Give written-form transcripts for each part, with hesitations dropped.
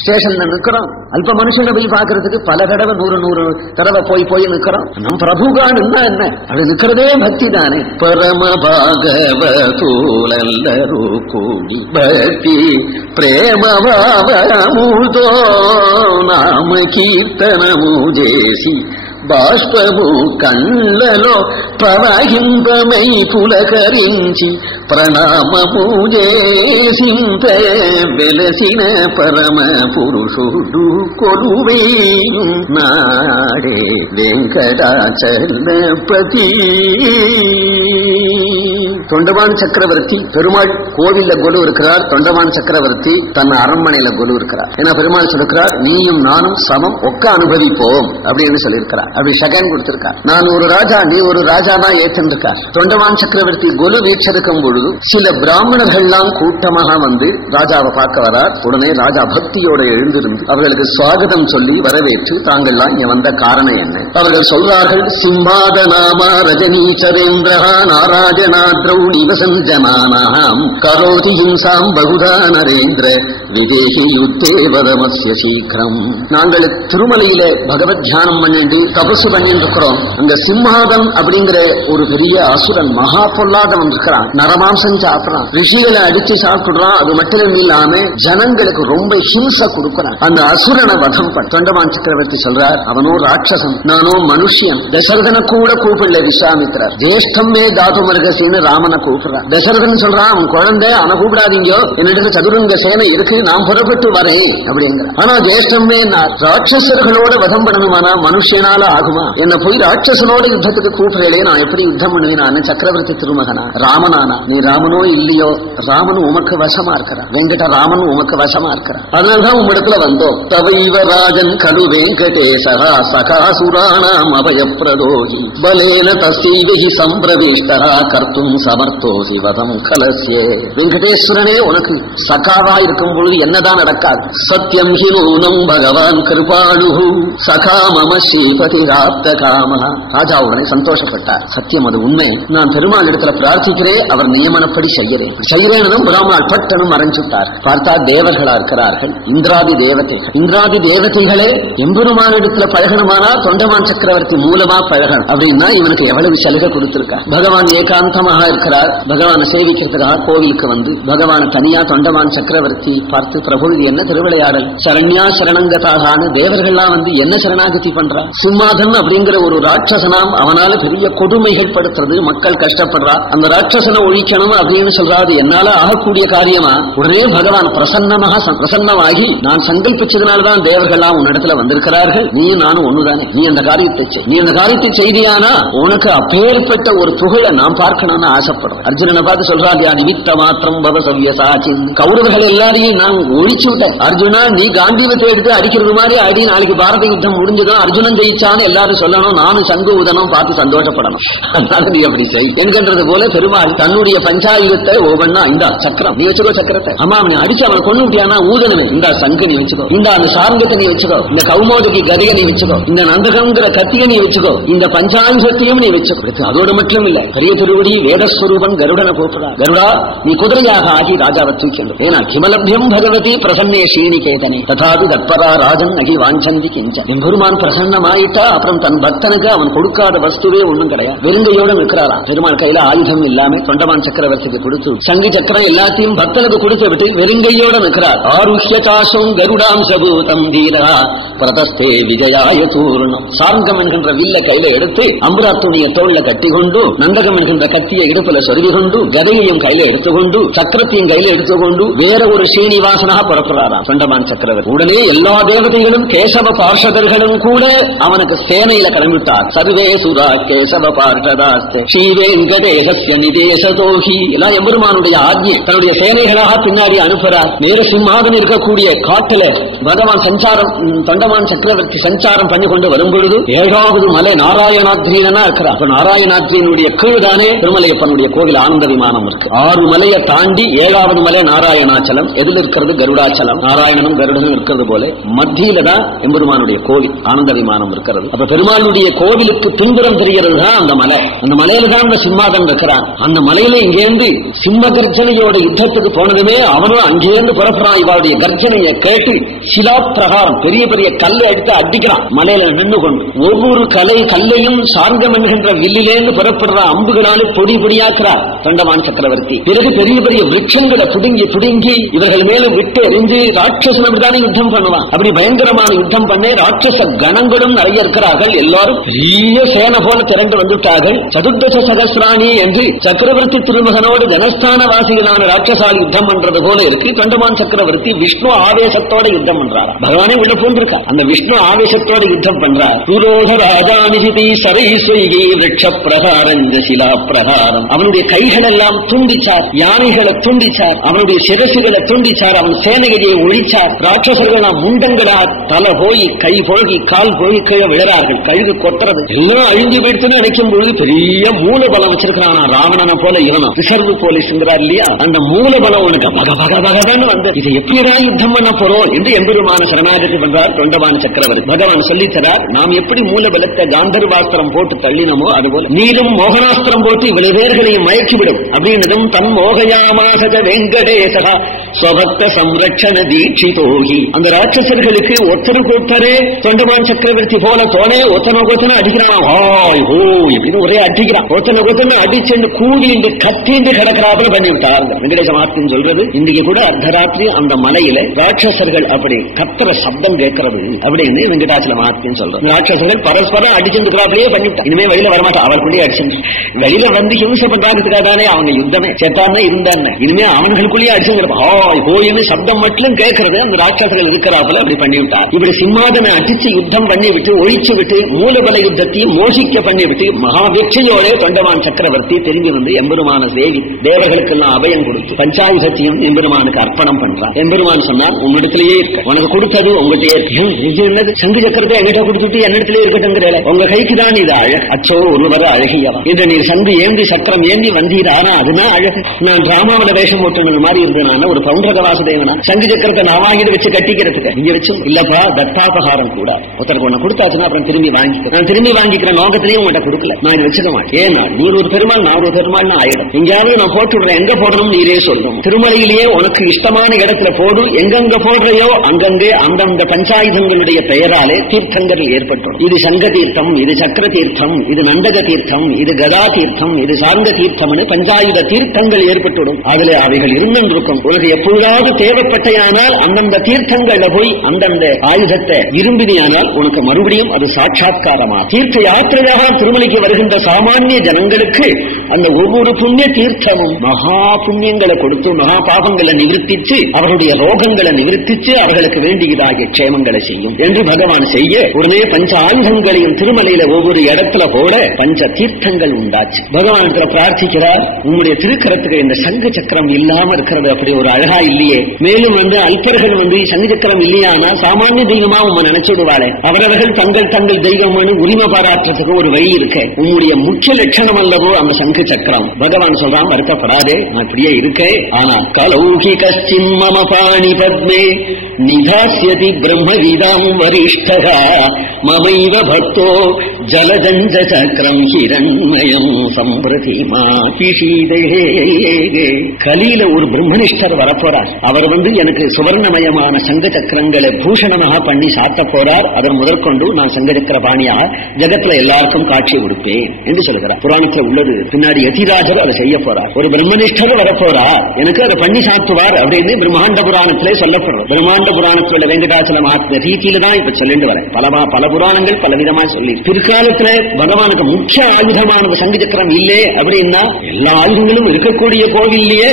ஸ்டேஷன்ல நிக்கிறோம். அல்ப மனுஷனை போய் பாக்குறதுக்கு பல தடவை 100 தடவை போய் நிக்கிறோம். நம் பிரபுகான் என்ன அது நிக்கிறதே பக்தி தானே. பரம భాగవతులెల్లరూ కూడి భక్తి ప్రేమ భావముతో నామ కీర్తనము చేసి బాష్పము కళ్ళలో ప్రవహింపమై పులకరించి ప్రణామము చేసింత వెలసిన పరమ పురుషుడు కొలువేయున్నాడే వెంకటాచలపతి. தொண்டமான் சக்கரவர்த்தி பெருமாள் கோவில்ல கொலு இருக்கிறார். தொண்டமான் சக்கரவர்த்தி தன் அரண்மனையில கொலு இருக்கிறார். ஏன்னா பெருமாள் சொல்லிருக்கிறார், நீயும் நானும் சமம், ஒக்க அனுபவிப்போம் அப்படின்னு சொல்லியிருக்கிறார். அப்படி செகண்ட் கொடுத்திருக்கார். நான் ஒரு ராஜா, நீ ஒரு ராஜா தான் ஏற்றிருக்கார். தொண்டமான் சக்கரவர்த்தி கொலு வீட்செடுக்கும் பொழுது சில பிராமணர்கள்லாம் கூட்டமாக வந்து ராஜாவை பார்க்க வரார். உடனே ராஜா பக்தியோட எழுந்திருந்து அவர்களுக்கு சுவாகதம் சொல்லி வரவேற்று தாங்கள்லாம் இங்க வந்த காரணம் என்ன அவர்கள் சொல்றார்கள். சிம்மாத நாமா ரஜனீச்சரேந்திரா நாராஜனாத்ரௌ நிவசஞ்சனானாம் கரோதி ஹிம்சாம் பகுதா நரேந்திர விதேகி யுத்தே வதமஸ்ய சீக்கிரம். நாங்கள் திருமலையில பகவத் தியானம் பண்ணிட்டு தபசு பண்ணிட்டு இருக்கிறோம். அங்க சிம்மாதன் அப்படிங்கிற ஒரு பெரிய அசுரன், மகா பொல்லாதவன் இருக்கிறான். நரமாம்சம் சாப்பிடறான், ரிஷிகளை அடிச்சு சாப்பிடுறான். அது மட்டும் இல்லாம ஜனங்களுக்கு ரொம்ப ஹிம்சை கொடுக்கிறான். அந்த அசுரனை வதம் பண்ண தொண்டமான் சக்கரவர்த்தி சொல்றார், அவனோ ராட்சசன், நானோ மனுஷியன். தசரதனை கூட கூப்பிடல விஸ்வாமித்திரர். ஜேஷ்டமே தாது மருகசின்னு ராமனை கூப்பிடுறான். தசரதன் சொல்றான், அவன் குழந்தை, அவனை கூப்பிடாதீங்க, என்னிடத்து சதுரங்க சேனை இருக்கு, நான் புறப்பட்டு வரேன் அப்படிங்கிற. ஆனா ஜேஷ்டமே ராட்சசர்களோட வதம் பண்ணணுமானா மனுஷனால ஆகுமா? என்ன போய் ராட்சசனோட யுத்தத்துக்கு கூப்பிடலே, நான் எப்படி யுத்தம் பண்ணுவேன்? சக்கரவர்த்தி திருமகனா ராமனானா? நீ ராமனோ இல்லையோ, ராமன் உமக்கு வசமா இருக்கிறான். வெங்கட ராமன் உமக்கு வசமா இருக்கிறான். அதனால்தான் உம்மிடத்துல வந்தோம். தவைவ ராஜன் கடு வெங்கடேசா சகாசுராணாம் அபயப்பிரதோகி பலேன தஸ்யைவஹி சம்பிரவிஷ்டா கர்த்தும் சமர்த்தோசி வதம் கலஸ்யே. வெங்கடேஸ்வரனே உனக்கு சகாவா இருக்கும் பொழுது என்னதான் நடக்காது? சத்யம் ஹி நூனம் பகவான் கிருபாணு சகா மம ஸ்ரீபதி ராப்த காம. ராஜா உடனே சந்தோஷப்பட்டார். சத்தியம், அது உண்மை. நான் பெருமாள் இடத்துல பிரார்த்திக்கிறேன், அவர் நியமனப்படி செய்யறேனும் பெருமாள் பட்டனும் மறைஞ்சுட்டார். பார்த்தா தேவர்களா இருக்கிறார்கள், இந்திராதி தேவதைகள். இந்திராதி தேவதைகளே எம்பெருமான் இடத்துல பழகணுமானா தொண்டமான் சக்கரவர்த்தி மூலமா பழகணும். அப்படின்னா இவனுக்கு எவ்வளவு சலுகை கொடுத்திருக்கார். பகவான் ஏகாந்தமாக இருக்கிறார். பகவானை சேவிக்கிறதுக்காக கோவிலுக்கு வந்து பகவான் தனியா தொண்டமான் சக்கரவர்த்தி பார்த்து, பிரபு இது என்ன திருவிளையாடல்? சரண்யா சரணங்கதாகான தேவர்கள்லாம் வந்து என்ன சரணாகதி பண்றா? சிம்மாதன் அப்படிங்கிற ஒரு ராட்சசனாம், அவனால பெரிய கொடுமைகள் படுத்துறது, மக்கள் கஷ்டப்படுறா. அந்த ராட்சசனை ஒழிக்கணும் அப்படின்னு சொல்றாரு. என்னால ஆகக்கூடிய காரியமா? உடனே பகவான் பிரசன்னமாகி, நான் சங்கல்பிச்சதுனால்தான் தேவர்கள்லாம் உன்னிடத்துல வந்திருக்கிறார்கள், நீயும் நானும் ஒண்ணுதானே, நீ அந்த காரியத்தை செய். நீ அந்த காரியத்தை செய்தியானா உனக்கு அப்பேற்பட்ட ஒரு புகழை நான் பார்க்கணும்னு ஆசைப்படுறேன். அர்ஜுனனை பார்த்து சொல்றாரு, நிமித்த மாத்திரம் பவசவ்யசாச்சி. கௌரவர்கள் எல்லாரையும் நான் ஒழிச்சு விட்டேன். அர்ஜுனா, நீ காண்டீவத்தை எடுத்து அடிக்கிறது மாதிரி அடி. நாளைக்கு பாரத யுத்தம் முடிஞ்சதும் அர்ஜுனன் ஜெயிச்சான்னு எல்லாரும் சொல்லணும், நானும் சங்கு உதனும் பார்த்து சந்தோஷப்படணும். அதனால நீ அப்படி செய் என்கின்றது போல பெருமாள் தன்னுடைய பஞ்சாயுதத்தை ஒவ்வொன்னா, இந்த சக்கரம் நீ வச்சுக்கோ, சக்கரத்தை அம்மா அவனை அடிச்சு அவனை கொண்டு விட்டியானா ஊதனமே, இந்த சங்கு நீ வச்சுக்கோ, இந்த அந்த சார்கத்தை நீ வச்சுக்கோ, இந்த கௌமோதகி கதையை நீ வச்சுக்கோ, இந்த நந்தகங்கிற கத்தியை நீ வச்சுக்கோ, இந்த பஞ்சாயுதத்தையும் நீ வச்சுக்கோ. அதோடு மட்டும் இல்ல, பெரிய திருவடி வேதஸ்வரூபன் கருடனை போக்குறார். கருடா, நீ குதிரையாக ஆகி ராஜாவை தூக்கிண்டு. ஏன்னா கிமலபியம் பகவதி பிரசன்னே ஸ்ரீநிகேதனே ததாது தற்பரா ராஜன் அகி வாஞ்சந்தி கிஞ்சன். பெருமான் பிரசன்னமாயிட்டா அப்புறம் தன் பக்தனுக்கு அவன் கொடுக்காத வஸ்துவே ஒண்ணும் கிடையாது. வெறுங்கையோட இருக்கிறாராம். பெருமாள் கையில ஆயுதம் இல்லாம தொண்டமான் சக்கரவர்த்திக்கு கொடுத்து சங்கு சக்கரம் எல்லாத்தையும் பக்தனுக்கு கொடுத்து விட்டு வெறுங்கையோட நிற்கிறார். ஆருஷ்யகாசம் கருடாம் சபூதம் தீரா பிரதஸ்தே விஜயாய தூர்ணம். சார்கம் என்கின்ற வில்ல கையில எடுத்து அம்புரா துணியை தோல்ல கட்டி கொண்டு, நந்தகம் என்கின்ற கத்தியை இடுப்புல சொருவி கொண்டு, கதையையும் கையில எடுத்துக்கொண்டு, சக்கரத்தையும் கையில எடுத்துக்கொண்டு வேற ஒரு ஸ்ரீனிவாசனாக புறப்படுறாராம் தொண்டமான் சக்கரவர்த்தி. உடனே எல்லா தேவதைகளும் கேசவ பார்ஷதர்களும் கூட அவனுக்கு சேனையில கிளம்பிட்டார். சர்வே சுரா கேசவ பார்ஷதாஸ்தே ஸ்ரீ வெங்கடேசஸ்ய நிதேசதோஹி. எல்லாம் எம்பெருமானுடைய ஆஜ்ஞை. தன்னுடைய சேனைகளாக பின்னாடி அனுப்புறார். நேர சிம்மாதம் இருக்கக்கூடிய காட்டுல பகவான் சஞ்சாரம், தொண்டமான் சக்கரவர்த்தி சஞ்சாரம் பண்ணி கொண்டு வரும் பொழுது 7வது மலை நாராயணாத்ரீனா இருக்கிறார். நாராயணாத்ரியினுடைய கீழ்தானே திருமலையப்பனுடைய கோவில் ஆனந்த விமானம் இருக்கு. 6 மலையை தாண்டி 7வது மலை நாராயணாச்சலம். எதில் இருக்கிறது? கருடாச்சலம். நாராயணனும் கருடனும் இருக்கிறது போல மத்தியில தான் எம்பெருமானுடைய கோவில் ஆனந்த விமானம் இருக்கிறது. அப்ப பெருமாளுடைய கோவிலுக்கு பின்புறம் தெரிகிறது தான் அந்த மலை. அந்த மலையில தான் அந்த சிம்மாதன் இருக்கிறான். அந்த மலையில இங்கேருந்து சிம்ம கர்ஜனையோட யுத்தத்துக்கு போனதுமே அவனும் அங்கேருந்து புறப்படுறான். இவருடைய கர்ஜனையை கேட்டு சிலா பிரகாரம் பெரிய பெரிய கல்லை எடுத்து அடிக்கிறான் மலையில நின்று கொண்டு. ஒவ்வொரு கல்லையும் சார்கம் என்கின்ற வில்லிலேந்து புறப்படுற அம்புகளாலே பொடி பொடியாக்குறார் தொண்டமான் சக்கரவர்த்தி. பிறகு பெரிய பெரிய விருட்சங்களை புடுங்கி இவர்கள் மேலும் விட்டு எறிந்து ராட்சசன் அப்படித்தானே யுத்தம் பண்ணுவான். அப்படி பயங்கரமான யுத்தம் பண்ண ராட்சச கணங்களும் நிறைய இருக்கிறார்கள். எல்லாரும் பெரிய சேனை போல திரண்டு வந்துவிட்டார்கள். சதுர்தச சகசிராணி என்று சக்கரவர்த்தி திருமகனோடு ஜனஸ்தான வாசிகளான ராட்சசால் யுத்தம் பண்றது போல இருக்கு. தொண்டமான் சக்கரவர்த்தி விஷ்ணு ஆவேசத்தோட யுத்தம் பண்றார். பகவானே உள்ள போன்றிருக்கா. அந்த விஷ்ணு ஆவேசத்தோட யுத்தம் பண்றார். புரோத ராஜானிதி சரைஸ்வகி விருட்ச பிரகாரஞ்ச சிலா பிரகாரம். அவனுடைய கைகள் எல்லாம் துண்டிச்சார், யானைகளை துண்டிச்சார், அவனுடைய சிரசுகளை துண்டிச்சார், அவன் சேனையை ஒழிச்சார். ராட்சசர்கள் முண்டங்களா தலை போய் கை போய் கால் போய் கீழே விழறார்கள். கழுகு கொட்டுறது எல்லாம் அழிஞ்சு போயிடுத்துன்னு நினைக்கும் பொழுது பெரிய மூலபலம் வச்சிருக்கிறான். ராவணனை போல இவனும் ரிசர்வ் போலீஸ்ங்கிறார் இல்லையா, அந்த மூலபலம் உனக்கு பகவகன்னு வந்து இதை எப்படிடா யுத்தம் பண்ண போறோம் என்று எம்பெருமான சரணாகதி பண்றார் தொண்டமான சக்கரவர்த்தி. பகவான் சொல்லித்தரார், நாம் எப்படி மூலபலத்தை காந்தர்வாஸ்திரம் போட்டு தள்ளினமோ அதுபோல நீரும் மோகனாஸ்திரம் போட்டு இவ்வளவு பேர்களையும் மயக்கிவிடும் அப்படின்னதும் தன் மோகயாமாசக வெங்கடேசா ஸ்வபக்த சம்ரட்சண தீட்சிதோகி. அந்த ராட்சசர்களுக்கு ஒத்தனுக்கு தொண்டமான் சக்கரவர்த்தி போல தோணே ஒத்தனை அடிக்கிறான். ஹாய் ஹோ இப்படின்னு ஒரே அடிக்கிறான். ஒத்தனை அடிச்சு கூடிண்டு கத்திண்டு கிடக்கிறாப்புல பண்ணிவிட்டார். வெங்கடேச மாத்தின்னு சொல்றது இன்னைக்கு கூட அர்த்தராத்திரி அந்த மலையில ராட்சசர்கள் அப்படி கத்துற சப்தம் கேட்கறது அப்படின்னு வெங்கடாச்சல மாத்தின்னு சொல்றது. ராட்சசர்கள் பரஸ்பரம் அடிச்சுக்கிறாப்லயே பண்ணிவிட்டான். இனிமே வெளியில வரமாட்டான். அவர்களுடைய அடிச்சு வெளியில வந்து ஹிம்சை பண்றாங்கிறதுக்காகதானே அவங்க யுத்தமே. செத்தான இருந்தான் இனிமே அவன்களுக்குள்ளேயே அடிச்சுங்கிறப்ப ஹாய் ஹோயின்னு சப்தம் மட்டும் கேட்கறது அந்த ராட்சசர்கள் இருக்கிறாப்புல அப்படி பண்ணிவிட்டார். இப்படி சிம்மாதனை அடிச்சு யுத்தம் பண்ணிவிட்டு ஒழிச்சு விட்டு மூலபல யுத்தத்தையும் மோசிக்க பண்ணிவிட்டு மகாவீட்சையோட தொண்டமான் சக்கரவர்த்தி திரும்பி வந்து எம்பெருமான தேவி தேவர்களுக்கெல்லாம் அபயம் கொடுத்து பஞ்சாயுதத்தையும் எம்பெருமானுக்கு அர்ப்பணம் பண்றான். எம்பெருமான் சொன்னான், உன்னிடத்திலேயே இருக்க, உனக்கு கொடுத்தது உங்கள்கிட்டயே இருக்கு. சங்கு சக்கரத்தை எங்கிட்ட கொடுத்துட்டு என்னிடத்திலே இருக்கட்டுங்கிறல உங்க கைக்கு தான் இது அழகு. அச்சோ ஒருவர அழகியவா இன்று நீர் சங்கு ஏந்தி சக்கரம் ஏந்தி வந்தீர். ஆனா அதுதான் அழகு. நான் டிராமாவில வேஷம் போட்டு மாதிரி இருந்தேன். ஒரு பௌண்டக வாசுதேவனா சங்கு சக்கரத்தை நான் வாங்கிட்டு வச்சு கட்டிக்கிறதுக்கு நீங்க வச்சு இல்லப்பா தத்தாபகாரம் கூட ஒருத்தருக்கு ஒண்ணு கொடுத்தாச்சுன்னா அப்புறம் திரும்பி வாங்கிக்க. நான் திரும்பி வாங்கிக்கிற நோக்கத்திலேயே உங்கள்கிட்ட கொடுக்கல. நான் இதை வச்சுக்க மாட்டேன். ஏன்னா நீ ஒரு பெருமாள் நான் ஒரு பெருமாள் ஆயிடும். எங்கேயாவது நான் போட்டு விடுறேன். எங்க போடணும் நீரே சொல்லணும். திருமலையிலேயே உனக்கு இஷ்டமான இடத்துல போடு. எங்கெங்க போடுறையோ அங்கங்கே அந்தந்த பஞ்சாயுதங்களுடைய பெயராலே தீர்த்தங்கள் ஏற்பட்டோம். இது சங்க தீர்த்தம், இது சக்கர தீர்த்தம், இது நண்டக தீர்த்தம், இது கதா தீர்த்தம், இது சார்ந்த தீர்த்தம்னு பஞ்சாயுத தீர்த்தங்கள் ஏற்பட்டுடும். அதுல அவைகள் இருந்திருக்கும். உனக்கு எப்பொழுதாவது தேவைப்பட்டையானால் அந்தந்த தீர்த்தங்கள்ல போய் அந்தந்த ஆயுதத்தை விரும்பினியானால் உனக்கு மறுபடியும் அது சாட்சாத்காரமா. தீர்த்த யாத்திரையாக திருமலைக்கு வருகின்ற சாமானிய ஜனங்களுக்கு அந்த ஒவ்வொரு புண்ணிய தீர்த்தமும் மகா புண்ணியங்களை கொடுத்து மகா பாபங்களை நிவர்த்திச்சு அவருடைய ரோகங்களை நிவர்த்திச்சு அவர்களுக்கு வேண்டியதாகிய க்ஷேமங்களை செய்யும் என்று பகவான் செய்ய உடனே பஞ்ச ஆயுதங்களையும் திருமலையில ஒவ்வொரு இடத்துல போட பஞ்ச தீர்த்தங்கள் உண்டாச்சு. பகவான் பிரார்த்திக்கிறார், உங்களுடைய திருக்கரத்துக்கு இந்த சங்கு சக்கரம் இல்லாம இருக்கிறது அப்படி ஒரு அழகா இல்லையே. மேலும் அல்பர்கள் சங்கு சக்கரம் இல்லையானா சாமானிய தெய்வமா உங்க நினைச்சுடுவாளே. அவரவர்கள் தங்கள் தங்கள் தெய்வம்னு உரிமை பாராட்டுறதுக்கு ஒரு வழி இருக்கு. உங்களுடைய முக்கிய லட்சணம் அல்லவோ அந்த சங்கு சக்கரம். பகவான் சொல்றான், வருத்தப்படாதே, நான் இப்படியே இருக்கேன். ஆனா கலௌகி கஷ்டின் மம பாணி பத்மே நிதாஸ்யதி பிரம்மவிதாம் வரிஷ்டகா மமைவ பக்தோ ஜலஜஞ்ச சக்கரம் ஹிரண்மயம் சம்பிரதிமா கிஷீதே. கலியில ஒரு பிரம்மனிஷ்டர் வரப்போறார். அவர் எனக்கு சுவர்ணமயமான சங்க சக்கரங்களை பூஷணமாக பண்ணி சாத்த போறார். அதன் முதற்கொண்டு நான் சங்க சக்கர பாணியா ஜகத்துல எல்லாருக்கும் காட்சி கொடுப்பேன் என்று சொல்கிறார். புராணத்துல உள்ளது. பின்னாடி யதிராஜர் அதை செய்ய போறார். ஒரு பிரம்மனிஷ்டர் வரப்போறார், எனக்கு அதை பண்ணி சாத்துவார் அப்படின்னு பிரம்மாண்ட புராணத்திலே சொல்லப்படுறோம். பிரம்மாண்ட புராணத்துல வெங்கடாச்சலம் ஆத்ம ரீதியில தான் இப்ப சொல்லிட்டு வரேன். பல புராணங்கள் பல விதமா சொல்லி பிற்காலத்துல பகவானுக்கு முக்கிய ஆயுதமானது சங்கு சக்கரம் இல்லே அப்படின்னா எல்லா ஆயுதங்களும் இருக்கக்கூடிய கோவில்லையே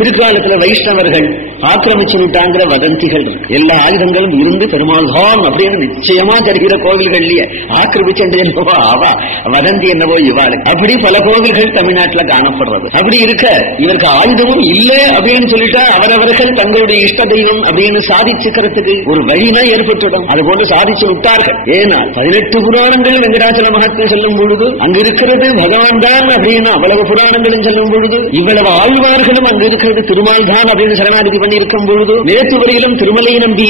பிற்காலத்துல வைஷ்ணவர்கள் ஆக்கிரமிச்சு விட்டாங்கிற வதந்திகள் இருக்கு. எல்லா ஆயுதங்களும் இருந்து பெருமாள் ஹோம் அப்படின்னு நிச்சயமா தெரிகிற கோவில்கள்லயே ஆக்கிரமிச்சு என்னவோ ஆவா வதந்தி என்னவோ இவாளு அப்படி பல கோவில்கள் தமிழ்நாட்டுல காணப்படுறது. அப்படி இருக்க இவருக்கு ஆயுதமும் இல்லை அப்படின்னு சொல்லிட்டா அவரவர்கள் தங்களுடைய இஷ்ட தெய்வம் அப்படின்னு சாதிச்சுக்கிறதுக்கு ஒரு வழினா ஏற்பட்டுடும். அது போன்று சாதிச்சு விட்டார்கள். ஏன்னா 18 புராணங்கள் வெங்கடாச்சல மகத்துவம் சொல்லும் பொழுது அங்க இருக்கிறது பகவான் தான் அப்படின்னு அவ்வளவு புராணங்களும் சொல்லும் பொழுது இவ்வளவு ஆழ்வார்களும் அங்க இருக்கிறது திருமால் தான் அப்படின்னு சரணாகதி பண்ணியிருக்கும் பொழுது, நேற்று வரையிலும் திருமலை நம்பி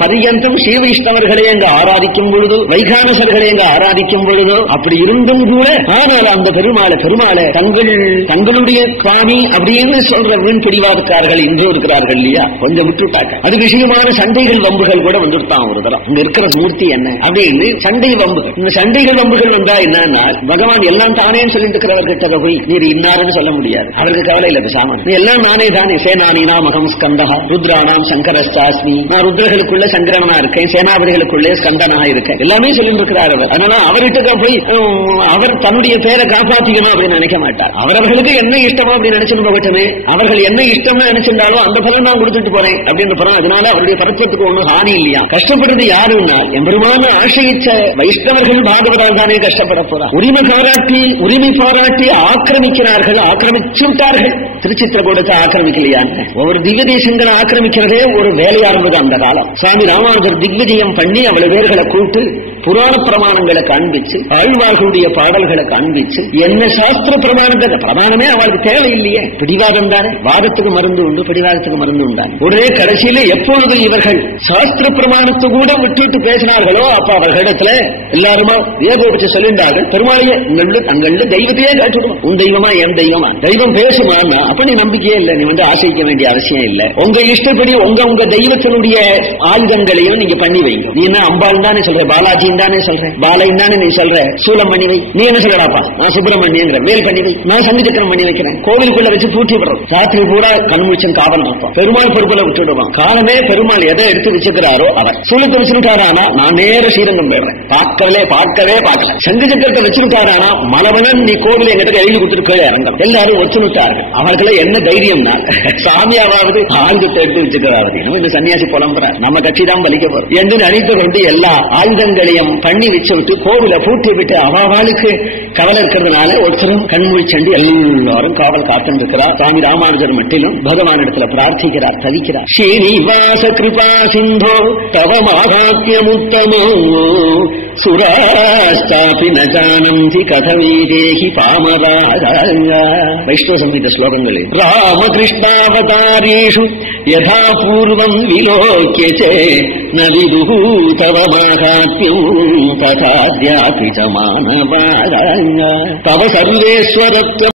பரியந்தம் ஸ்ரீ வைஷ்ணவர்களை அங்கு ஆராதிக்கும் பொழுது, வைகானசர்களை அங்கு ஆராதிக்கும் பொழுது, அப்படி இருந்தும் கூட ஆனால் அந்த பெருமாளை தங்களுடைய சுவாமி அப்படின்னு சொல்ற வீண் பிடிவாதக்காரர்கள் இன்றும் இருக்கிறார்கள் இல்லையா? கொஞ்சம் விட்டுட்டாங்க. அது விஷயமான சண்டைகள் வம்புகள் கூட வந்துட்டான் ஒரு தரம். அங்க இருக்கிற மூர்த்தி என்ன அப்படின்னு சண்டை வம்புகள். இந்த சண்டைகள் வம்புகள் வந்தா என்னன்னா, பகவான் எல்லாம் தானே சொல்லிட்டு இருக்கிறவர்கிட்ட போய் நீர் இன்னாருன்னு சொல்ல முடியாது. அவருக்கு கவலை இல்லை, சாமன் எல்லாம் நானே தானே. சேனானினா மகம் ஸ்கந்தா ருத்ரானாம் சங்கரஸ்தாஸ்மி. நான் ருத்ரர்களுக்குள்ள சங்கரனா இருக்கேன், சேனாபதிகளுக்குள்ளே ஸ்கந்தனா இருக்கேன், எல்லாமே சொல்லி இருக்கிறார் அவர். அதனால அவர்கிட்ட போய் அவர் தன்னுடைய பேரை காப்பாத்திக்கணும் அப்படின்னு நினைக்க மாட்டார். அவர்களுக்கு என்ன இஷ்டமோ அப்படின்னு நினைச்சிருந்த பட்சமே, அவர்கள் என்ன இஷ்டம்னு நினைச்சிருந்தாலும் அந்த பலன் நான் கொடுத்துட்டு போறேன் அப்படின்னு போறோம். அதனால அவருடைய பரத்துவத்துக்கு ஒன்றும் ஹானி இல்லையா? கஷ்டப்படுறது யாருன்னா எம்பெருமான ஆசையிச்ச வைஷ்ணவர்கள் பாகவதால் தானே கஷ்டப்பட போறார். உரிமை பாராட்டி ஆக்கிரமிக்கிறார்கள், ஆக்கிரமிச்சு விட்டார்கள். திருச்சித்திரகூடத்தை ஆக்கிரமிக்கலையான்னு ஒவ்வொரு திவ்ய தேசங்களை ஆக்கிரமிக்கிறதே ஒரு வேலையா இருந்தது அந்த காலம். சுவாமி ராமானுஜர் திக்விஜயம் பண்ணி அவ்வளவு பேர்களை கூட்டு புராண பிரமாணங்களை காண்பிச்சு, ஆழ்வார்களுடைய பாடல்களை காண்பிச்சு, என்ன சாஸ்திர பிரமாணமே அவளுக்கு தேவை இல்லையே. பிடிவாதம் தானே, வாதத்துக்கு மருந்து உண்டு, பிடிவாதத்துக்கு மருந்து உண்டானே. உடனே கடைசியில எப்பொழுது இவர்கள் சாஸ்திர பிரமாணத்தை கூட விட்டுட்டு பேசினார்களோ அப்ப அவர்களிடத்துல எல்லாருமா ஏகோபிச்சு சொல்லியிருந்தார்கள், பெருமாளையே தங்கள தெய்வத்தையே காட்டுவிடும். உன் தெய்வமா என் தெய்வமா? தெய்வம் பேசுமான்னா அப்ப நீ நம்பிக்கையே இல்லை, நீ ஆசைக்க வேண்டிய அவசியம் இல்லை. உங்க இஷ்டப்படி உங்க தெய்வத்தினுடைய ஆயுதங்களையும் நீங்க பண்ணி வைங்க. நீ என்ன அம்பாள் தானே சொல்ற, பாலாஜி தானே சொல்ற, பாலையும் தானே நீ சொல்ற, சூலம் பண்ணி வை. நீ என்ன சொல்லடாப்பா, நான் சுப்பிரமணியங்கிற வேல் பண்ணி வை, நான் சங்கச்சக்கரம் பண்ணி வைக்கிறேன். கோவிலுக்குள்ள வச்சு பூட்டி விடுறோம். ராத்திரி கூட கண்முழிச்சன் காவல் இருப்போம். பெருமாள் பொறுப்புல விட்டுடுவான். காலமே பெருமாள் எதை எடுத்து வச்சுக்கிறாரோ அவர் சூலத்தை வச்சிருக்காரானா நான் நேர ஸ்ரீரங்கம் போயிடுறேன். பார்க்கவே பார்க்கல. சங்கச்சக்கரத்தை வச்சிருக்காரானா மலவனன் நீ கோவில் எங்கிட்ட எழுதி கொடுத்துட்டு இறங்கும். எல்லாரும் ஒத்துணுட்டார்கள். அவர்களுக்கு என்ன தைரியம்னா சாமியாவது ஆயுதத்தை எடுத்து வச்சுக்கிறாரு. இந்த சன்னியாசி புலம்புறார், நம்ம கட்சி தான் பலிக்க போறோம் என்று நினைத்து கொண்டு எல்லா ஆயுதங்களையும் பண்ணி வச்சு விட்டு கோவில பூட்டி விட்டு அவளுக்கு கவலை இருக்கிறதுனால ஒருத்தரும் கண்மூடி சண்டி எல்லாரும் காவல் காத்திருக்கிறார். சுவாமி ராமானுஜர் மட்டிலும் பகவான் இடத்துல பிரார்த்திக்கிறார், தவிக்கிறார். ஸ்ரீனிவாச கிருபா சிந்தோ தவ மகாத்யமுத்தமோ சுராஸ்தாபி ந ஜானந்தி கதமீதேஹி பாமராஜாங்க. வைஷ்ணவ சங்கீத ஸ்லோகங்களில் ராமகிருஷ்ணாவதாரேஷு யதா பூர்வம் விலோக்ய சே ந விதுஹு தவ மகாத்யம் ததாத்யாபி ச மானவாங்க. தவ சர்வேஸ்வரத்வம்